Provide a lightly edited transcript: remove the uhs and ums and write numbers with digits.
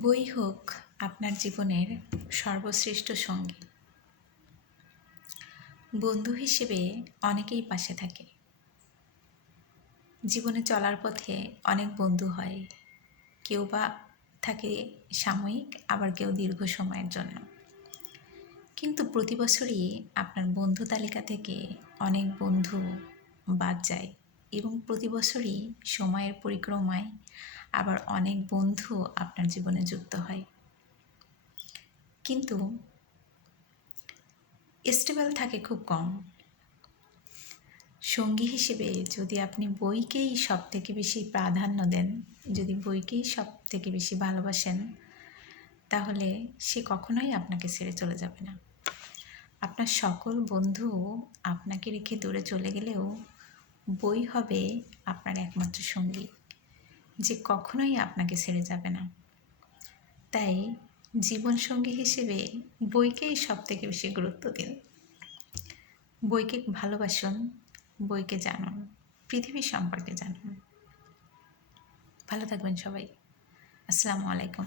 বই হোক আপনার জীবনের সর্বশ্রেষ্ঠ সঙ্গী। বন্ধু হিসেবে অনেকেই পাশে থাকে। জীবনে চলার পথে অনেক বন্ধু হয়, কেউ বা থাকে সাময়িক, আবার কেউ দীর্ঘ সময়ের জন্য। কিন্তু প্রতি বছরই আপনার বন্ধু তালিকা থেকে অনেক বন্ধু বাদ যায় এবং প্রতি বছরই সময়ের পরিক্রমায় আবার অনেক বন্ধু আপনার জীবনে যুক্ত হয়। কিন্তু স্টেবল থাকে খুব কম। সঙ্গী হিসেবে যদি আপনি বইকেই সব থেকে বেশি প্রাধান্য দেন, যদি বইকেই সব থেকে বেশি ভালোবাসেন, তাহলে সে কখনোই আপনাকে ছেড়ে চলে যাবে না। আপনার সকল বন্ধু আপনাকে রেখে দূরে চলে গেলেও বই হবে আপনার একমাত্র সঙ্গী, যে কখনোই আপনাকে ছেড়ে যাবে না। তাই জীবনসঙ্গী হিসেবে বইকেই সব থেকে বেশি গুরুত্ব দিন। বইকে ভালোবাসুন, বইকে জানুন, পৃথিবী সম্পর্কে জানুন। ভালো থাকবেন সবাই। আসসালামু আলাইকুম।